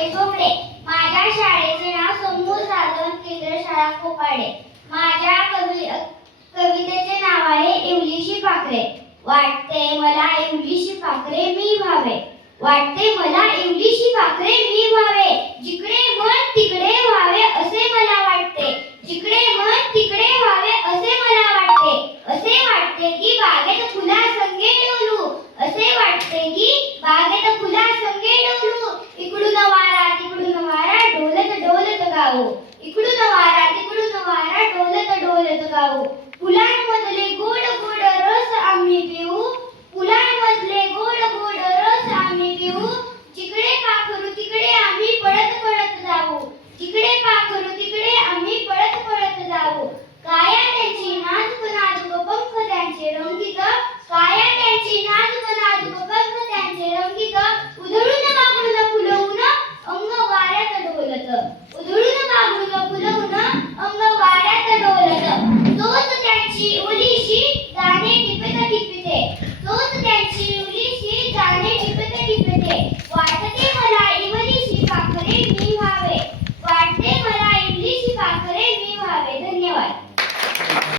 भावे चोपडे. माझ्या शाळेचे नाव समूह साधन केंद्र शाळा कोपाडे. माझ्या कवितेचे नाव आहे इवलीशी पाखरे. वाटते मला इवलीशी पाखरे मी व्हावे. वाटते मला इवलीशी पाखरे